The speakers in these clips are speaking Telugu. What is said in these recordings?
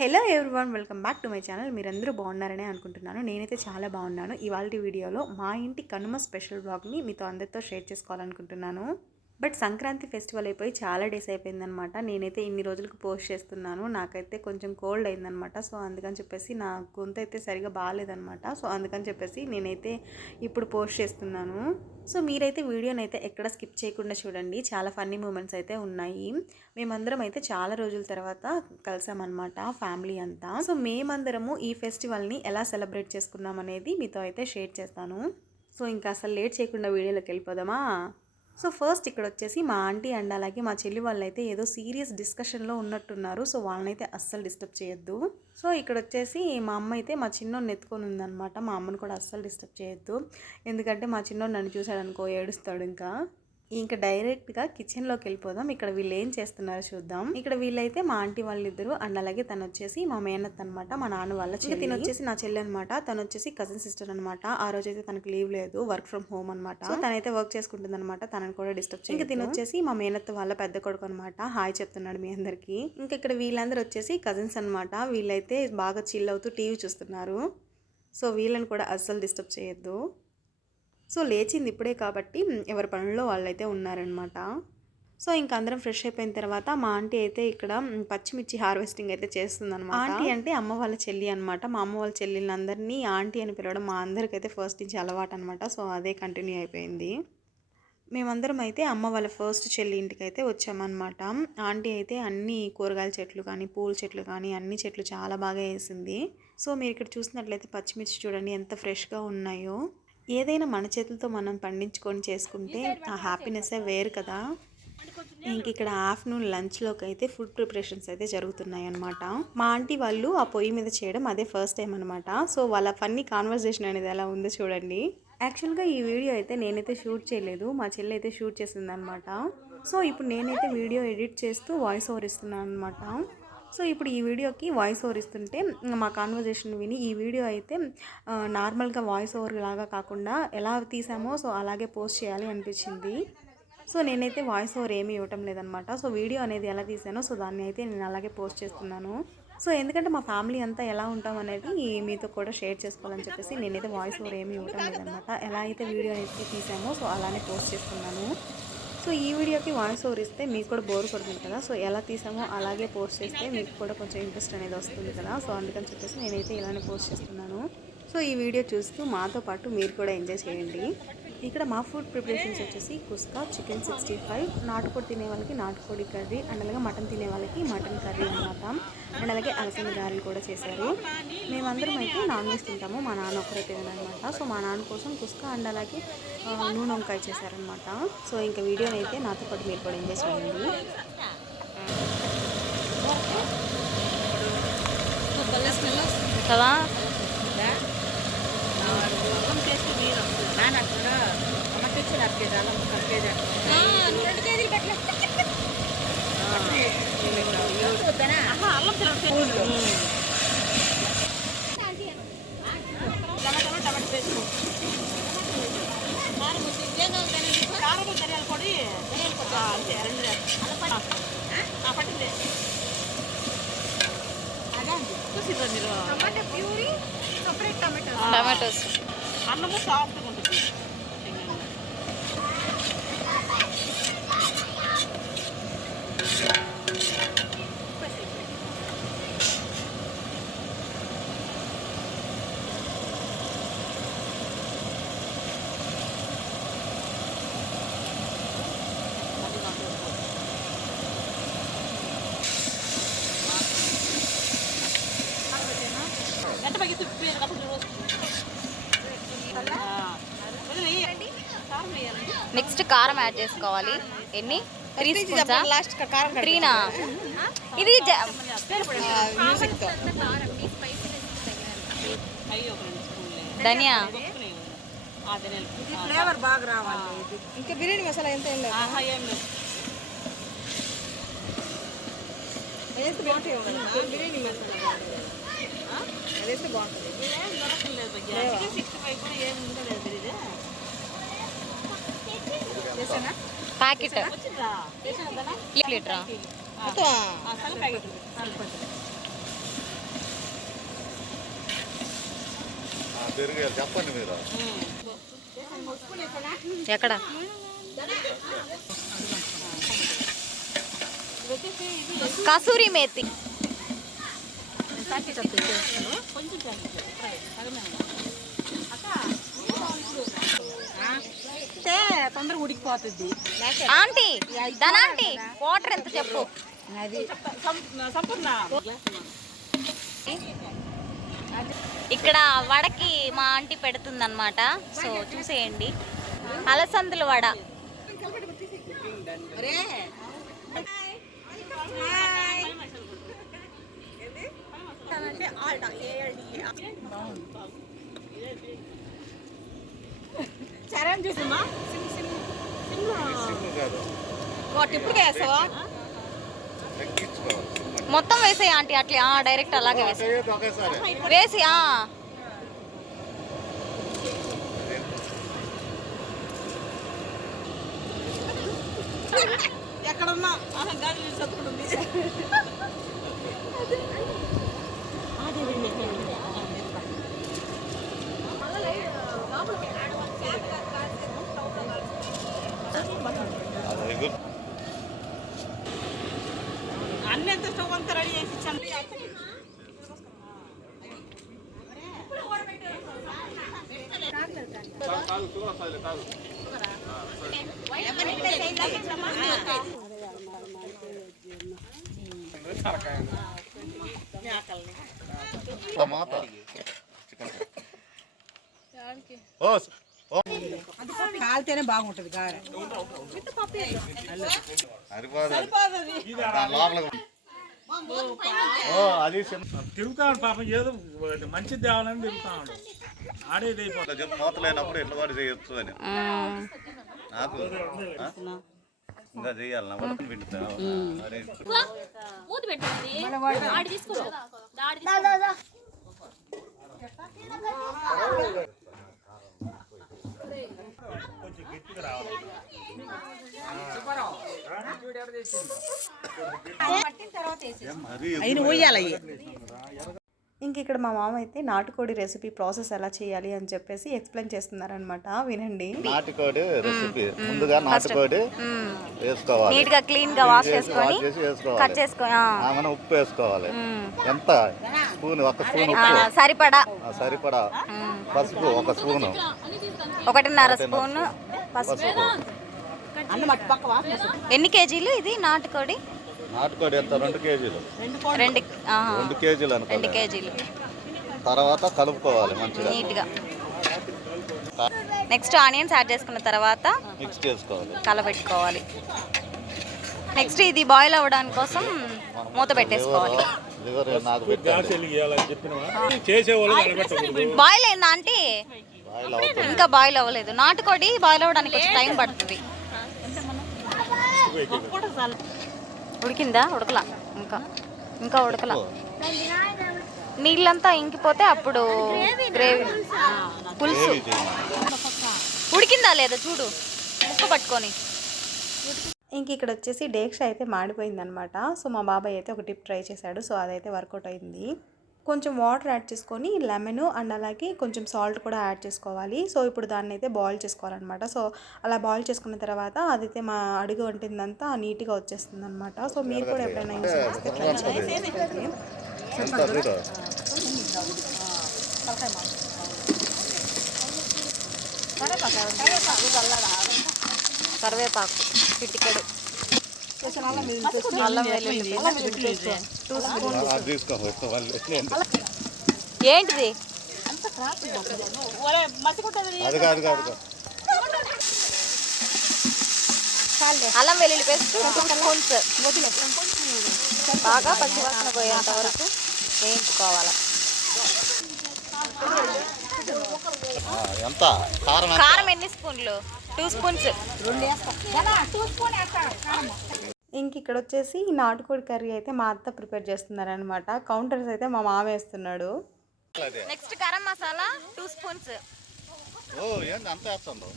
Hello everyone, welcome back to my channel. మీరందరూ బాగున్నారనే అనుకుంటున్నాను. నేనైతే చాలా బాగున్నాను. ఇవాల్టి వీడియోలో మా ఇంటి కనుమ స్పెషల్ వ్లాగ్ని మీతో అందరితో షేర్ చేసుకోవాలనుకుంటున్నాను. బట్ సంక్రాంతి ఫెస్టివల్ అయిపోయి చాలా డేస్ అయిపోయిందనమాట. నేనైతే ఇన్ని రోజులకు పోస్ట్ చేస్తున్నాను. నాకైతే కొంచెం కోల్డ్ అయిందనమాట. సో అందుకని చెప్పేసి నా గొంతు అయితే సరిగా బాగాలేదనమాట. సో అందుకని చెప్పేసి నేనైతే ఇప్పుడు పోస్ట్ చేస్తున్నాను. సో మీరైతే వీడియోని అయితే ఎక్కడ స్కిప్ చేయకుండా చూడండి. చాలా ఫన్నీ మూమెంట్స్ అయితే ఉన్నాయి. మేమందరం అయితే చాలా రోజుల తర్వాత కలిసామన్నమాట, ఫ్యామిలీ అంతా. సో మేమందరము ఈ ఫెస్టివల్ని ఎలా సెలబ్రేట్ చేసుకున్నాం అనేది మీతో అయితే షేర్ చేస్తాను. సో ఇంకా అసలు లేట్ చేయకుండా వీడియోలోకి వెళ్ళిపోదామా. సో ఫస్ట్ ఇక్కడ వచ్చేసి మా ఆంటీ అండ్ అలాగే మా చెల్లి వాళ్ళు అయితే ఏదో సీరియస్ డిస్కషన్లో ఉన్నట్టున్నారు. సో వాళ్ళనైతే అస్సలు డిస్టర్బ్ చేయొద్దు. సో ఇక్కడ వచ్చేసి మా అమ్మ అయితే మా చిన్నోడిని ఎత్తుకొని ఉందన్నమాట. మా అమ్మని కూడా అస్సలు డిస్టర్బ్ చేయొద్దు, ఎందుకంటే మా చిన్నోడు నన్ను చూసాడనుకో ఏడుస్తాడు. ఇంకా డైరెక్ట్గా కిచెన్లోకి వెళ్ళిపోదాం. ఇక్కడ వీళ్ళు ఏం చేస్తున్నారో చూద్దాం. ఇక్కడ వీళ్ళైతే మా ఆంటీ వాళ్ళిద్దరు అండ్ అలాగే తను వచ్చేసి మా మేనత్ అనమాట, మా నాన్న వాళ్ళ చెల్లి. తిను వచ్చేసి నా చెల్లి అనమాట. తను వచ్చేసి కజిన్ సిస్టర్ అనమాట. ఆ రోజు అయితే తనకు లీవ్ లేదు, వర్క్ ఫ్రమ్ హోమ్ అనమాట. సో తనైతే వర్క్ చేసుకుంటుంది అనమాట. తనని కూడా డిస్టర్బ్ చేయాలి. ఇంకా తిను వచ్చేసి మా మేనత్ వాళ్ళ పెద్ద కొడుకు అనమాట. హాయ్ చెప్తున్నాడు మీ అందరికి. ఇంకా ఇక్కడ వీళ్ళందరూ వచ్చేసి కజిన్స్ అనమాట. వీళ్ళైతే బాగా చిల్ అవుతూ టీవీ చూస్తున్నారు. సో వీళ్ళని కూడా అస్సలు డిస్టర్బ్ చేయొద్దు. సో లేచింది ఇప్పుడే కాబట్టి ఎవరి పనుల్లో వాళ్ళైతే ఉన్నారనమాట. సో ఇంకా అందరం ఫ్రెష్ అయిపోయిన తర్వాత మా ఆంటీ అయితే ఇక్కడ పచ్చిమిర్చి హార్వెస్టింగ్ అయితే చేస్తుందన్నమాట. ఆంటీ అంటే అమ్మ వాళ్ళ చెల్లి అనమాట. మా అమ్మ వాళ్ళ చెల్లిని ఆంటీ అని పిలవడం మా అందరికైతే ఫస్ట్ నుంచి అలవాటు అనమాట. సో అదే కంటిన్యూ అయిపోయింది. మేమందరం అయితే అమ్మ వాళ్ళ ఫస్ట్ చెల్లి ఇంటికి అయితే వచ్చామన్నమాట. ఆంటీ అయితే అన్ని కూరగాయల చెట్లు కానీ పూల చెట్లు కానీ అన్ని చెట్లు చాలా బాగా వేసింది. సో మీరు ఇక్కడ చూసినట్లయితే పచ్చిమిర్చి చూడండి ఎంత ఫ్రెష్గా ఉన్నాయో. ఏదైనా మన చేతులతో మనం పండించుకొని చేసుకుంటే ఆ హ్యాపీనెస్సే వేరు కదా. ఇంక ఇక్కడ ఆఫ్టర్నూన్ లంచ్లోకి అయితే ఫుడ్ ప్రిపరేషన్స్ అయితే జరుగుతున్నాయి అనమాట. మా ఆంటీ వాళ్ళు ఆ పొయ్యి మీద చేయడం అదే ఫస్ట్ టైం అనమాట. సో వాళ్ళ ఫన్నీ కాన్వర్జేషన్ అనేది ఎలా ఉందో చూడండి. యాక్చువల్గా ఈ వీడియో అయితే నేనైతే షూట్ చేయలేదు, మా చెల్లి అయితే షూట్ చేసింది అనమాట. సో ఇప్పుడు నేనైతే వీడియో ఎడిట్ చేస్తూ వాయిస్ ఓవర్ ఇస్తున్నాను అనమాట. సో ఇప్పుడు ఈ వీడియోకి వాయిస్ ఓవర్ ఇస్తుంటే మా కాన్వర్జేషన్ విని ఈ వీడియో అయితే నార్మల్గా వాయిస్ ఓవర్ లాగా కాకుండా ఎలా తీసామో సో అలాగే పోస్ట్ చేయాలి అనిపించింది. సో నేనైతే వాయిస్ ఓవర్ ఏమీ ఇవ్వటం లేదనమాట. సో వీడియో అనేది ఎలా తీసానో సో దాన్ని అయితే నేను అలాగే పోస్ట్ చేస్తున్నాను. సో ఎందుకంటే మా ఫ్యామిలీ అంతా ఎలా ఉంటాం అనేది మీతో కూడా షేర్ చేసుకోవాలని చెప్పేసి నేనైతే వాయిస్ ఓవర్ ఏమీ ఇవ్వటం లేదనమాట. ఎలా అయితే వీడియో అయితే తీసామో సో అలానే పోస్ట్ చేస్తున్నాను. సో ఈ వీడియోకి వాయిస్ ఓవర్ ఇస్తే మీకు కూడా బోర్ కొడుతుంది కదా. సో ఎలా తీసామో అలాగే పోస్ట్ చేస్తే మీకు కూడా కొంచెం ఇంట్రెస్ట్ అనేది వస్తుంది కదా. సో అందుకని చెప్పేసి నేనైతే ఇలానే పోస్ట్ చేస్తున్నాను. సో ఈ వీడియో చూస్తూ మాతో పాటు మీరు కూడా ఎంజాయ్ చేయండి. ఇక్కడ మా ఫుడ్ ప్రిపరేషన్స్ వచ్చేసి కుస్కా, చికెన్ 65, నాటుకోడి తినే వాళ్ళకి నాటుకోడి కర్రీ అండ్ అలాగే మటన్ తినే వాళ్ళకి మటన్ కర్రీ అన్నమాట. అండ్ అలాగే అలసంద గారెలు కూడా చేశారు. మేమందరం అయితే నాన్ వెజ్ తింటాము, మా నాన్న ఒకరే తినమాట. సో మా నాన్న కోసం కుస్కా అండ్ అలాగే నూనె వంకాయ చేశారనమాట. సో ఇంకా వీడియోని అయితే నాతో పాటు మీరు కూడా ఎంజాయ్ చేయండి. కదా టమాటోస్ అన్నము సాఫ్ట్గా ఉంటుంది. ఎంత పైకి నెక్స్ట్ కారం యాడ్ చేసుకోవాలి. ఎన్ని 3 స్పూన్సా? 3నా? ఇది ధనియా ఫ్లేవర్ బాగా రావాలి. ఇంకా బిర్యానీ మసాలా ఎంత ఏం లేదు. బిర్యానీ మసాలా అదేస్తే బాగుంటుంది. చికెన్ 65 కూడా ఏమి ఉండలేదు. ప్యాకెట్ లీటరా? చెప్పండి మీరు. ఎక్కడ కసూరి మేతి తొందరగా ఉడికిపోతుంది. ఆంటీ ధనాంటీ వాటర్ ఎంత చెప్పు. అది సంపూర్ణ ఇక్కడ వడకి మా ఆంటీ పెడుతుందన్నమాట. సో చూసేయండి, అలసందుల వడ. చరణ్ చూసిమా ఇప్పుడు వేసావా మొత్తం వేసేయి ఆంటీ, అట్లే డైరెక్ట్ అలాగే వేసి వేసి ఎక్కడున్నా గాలి చదువుకుంటుంది. అన్ని ఎంత స్టవ్ అంతా రెడీ చేసి ఇచ్చాను. కాలితేనే బాగుంటుంది గారె. అది తిరుగుతాడు పాపం, ఏదో మంచిది తేవాలని తిరుగుతాడు. ఆడేది అయిపోతుంది. మూత లేనప్పుడు ఎట్లా వాడు చేయొచ్చు అని నాకు ఇంకా చెయ్యాలి. నా వరకు పిండుతా ఇంక ఇక్కడ మా మామ అయితే నాటుకోడి రెసిపీ ప్రాసెస్ ఎలా చేయాలి అని చెప్పేసి ఎక్స్ప్లెయిన్ చేస్తున్నారనమాట. వినండి. నాటుకోడి రెసిపీ ముందుగా నాటుకోడి వేసుకోవాలి. నీట్ గా క్లీన్ గా వాష్ చేసుకొని కట్ చేసుకొని ఆమెను ఉప్పు వేసుకోవాలి. ఎంత స్పూన్? ఒక స్పూన్ ఉప్పు సరిపడా. సరిపడా పసుపు ఒక స్పూను, 1.5 స్పూన్ పసుపు. ఎన్ని కేజీలు ఇది నాటుకోడి? నాటుకోడి ఎంత? 2 కేజీలు. 2 కేజీలు అనుకో. 2 కేజీలు. తర్వాత కలుపుకోవాలి మంచిగా నీట్ గా. నెక్స్ట్ ఆనియన్స్ యాడ్ చేసుకున్న తర్వాత మిక్స్ చేసుకోవాలి, కలబెట్టుకోవాలి. నెక్స్ట్ ఇది బాయిల్ అవ్వడానికి కోసం మూత పెట్టేసుకోవాలి. నాకు బాయిల్ అయిందా అంటే? ఇంకా బాయిల్ అవ్వలేదు. నాటుకోడి బాయిల్ అవ్వడానికి కొంచెం టైం పడుతుంది. ఉడికిందా? ఉడకలా, ఇంకా ఉడకలా. నీళ్ళంతా ఇంకిపోతే అప్పుడు గ్రేవీ పులుసు. ఉడికిందా లేదా చూడు ముక్క పట్టుకొని. ఇంక ఇక్కడ వచ్చేసి డేక్ష అయితే మాడిపోయిందనమాట. సో మా బాబాయ్ అయితే ఒక టిప్ ట్రై చేశాడు. సో అదైతే వర్కౌట్ అయింది. కొంచెం వాటర్ యాడ్ చేసుకొని లెమన్ అండ్ అలాగే కొంచెం సాల్ట్ కూడా యాడ్ చేసుకోవాలి. సో ఇప్పుడు దాన్ని అయితే బాయిల్ చేసుకోవాలన్నమాట. సో అలా బాయిల్ చేసుకున్న తర్వాత అదైతే మా అడుగు వంటిందంతా నీట్గా వచ్చేస్తుంది అనమాట. సో మీరు కూడా ఎప్పుడైనా యూస్ చేస్తే ట్రై చేయండి. కరివేపాకు చిటికెడు, అల్లం వెల్లుల్లి పేస్ట్ 2 స్పూన్స్. ఏంటిది? అల్లం వెల్లుల్లి పేస్ట్ 2 స్పూన్స్. బాగా పచ్చివాసన పోయేంత వరకు వేయించుకోవాలి. ఎంత కారం? కారం ఎన్ని స్పూన్లు? 2 స్పూన్స్. ఇంక ఇక్కడ వచ్చేసి నాటుకోడి కర్రీ అయితే మా అత్త ప్రిపేర్ చేస్తున్నారనమాట. కౌంటర్స్ అయితే మా మామ వేస్తున్నాడు. Next garam masala 2 spoons. అంత వేస్తుందో.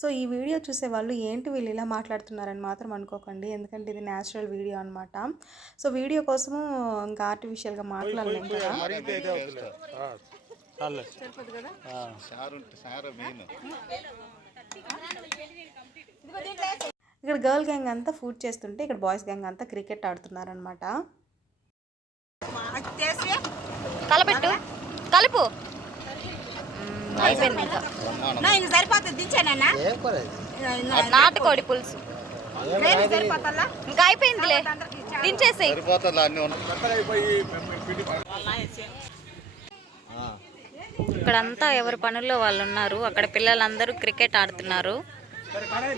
సో ఈ వీడియో చూసే వాళ్ళు ఏంటి వీళ్ళు ఇలా మాట్లాడుతున్నారని మాత్రం అనుకోకండి, ఎందుకంటే ఇది న్యాచురల్ వీడియో అనమాట. సో వీడియో కోసము ఇంకా ఆర్టిఫిషియల్గా మాట్లాడలేము కదా. ఇక్కడ గర్ల్ గ్యాంగ్ అంతా ఫుడ్ చేస్తుంటే ఇక్కడ బాయ్స్ గ్యాంగ్ అంతా క్రికెట్ ఆడుతున్నారనమాట. కలపెట్టు, కలుపు. అయిపోయింది ఇంకా. సరిపోతుంది దించానన్నా నాటుకోడి పులుసు ఇంకా అయిపోయిందిలే, దించేసేయి. ఇక్కడంతా ఎవరి పనుల్లో వాళ్ళు ఉన్నారు. అక్కడ పిల్లలందరూ క్రికెట్ ఆడుతున్నారు.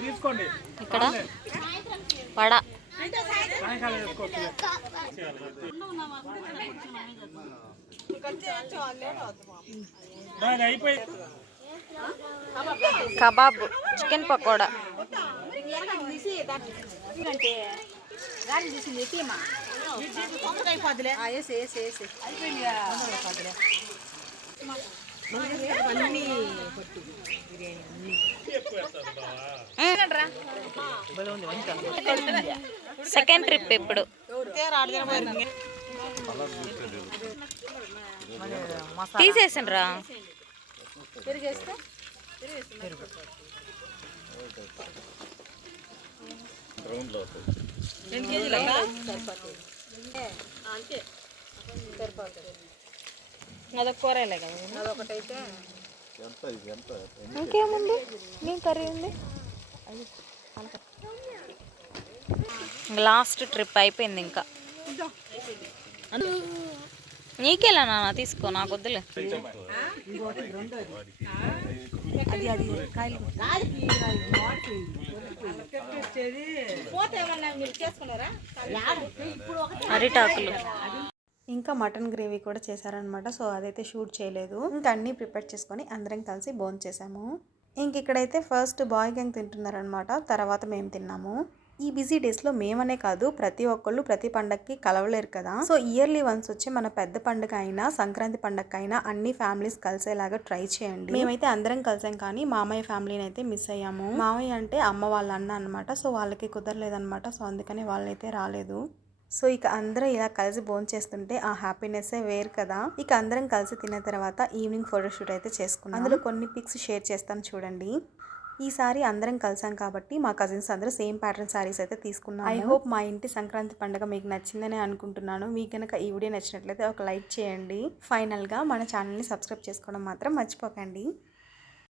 తీసుకోండి. ఇక్కడ వడ. అయిపోయి kebab, chicken pakoda. Second trip ఇప్పుడు. తీసేసిండ్రా. అదొక కూరలే కదా, అదొకటైతే ఇంకేముంది, నీ కర్రీ ఉంది. లాస్ట్ ట్రిప్ అయిపోయింది ఇంకా. నీకేలా నాన్న, తీసుకో, నాకు వద్దులే. అరిటాకులు. ఇంకా మటన్ గ్రేవీ కూడా చేశారనమాట. సో అదైతే షూట్ చేయలేదు. ఇంకా అన్నీ ప్రిపేర్ చేసుకొని అందరం కలిసి భోంచేసాము. ఇంక ఇక్కడైతే ఫస్ట్ బాయ్ గ్యాంగ్ తింటున్నారనమాట, తర్వాత మేము తిన్నాము. ఈ బిజీ డేస్లో మేమనే కాదు, ప్రతి ఒక్కళ్ళు ప్రతి పండగకి కలవలేరు కదా. సో ఇయర్లీ వన్స్ వచ్చి మన పెద్ద పండుగ అయినా సంక్రాంతి పండగ అయినా అన్ని ఫ్యామిలీస్ కలిసేలాగా ట్రై చేయండి. మేమైతే అందరం కలిసాం, కానీ మామయ్య ఫ్యామిలీని అయితే మిస్ అయ్యాము. మామయ్య అంటే అమ్మ వాళ్ళ అన్న అనమాట. సో వాళ్ళకి కుదరలేదనమాట. సో అందుకని వాళ్ళైతే రాలేదు. సో ఇక అందరం ఇలా కలిసి భోంచేస్తుంటే ఆ హ్యాపీనెస్సే వేరు కదా. ఇక అందరం కలిసి తిన్న తర్వాత ఈవినింగ్ ఫోటోషూట్ అయితే చేసుకున్నాం. అందులో కొన్ని పిక్స్ షేర్ చేస్తాను చూడండి. ఈసారి అందరం కలిసాం కాబట్టి మా కజిన్స్ అందరూ సేమ్ ప్యాటర్న్ శారీస్ అయితే తీసుకున్నాం. ఐ హోప్ మా ఇంటి సంక్రాంతి పండుగ మీకు నచ్చిందని అనుకుంటున్నాను. మీకు కనుక ఈ వీడియో నచ్చినట్లయితే ఒక లైక్ చేయండి. ఫైనల్గా మన ఛానల్ని సబ్స్క్రైబ్ చేసుకోవడం మాత్రం మర్చిపోకండి.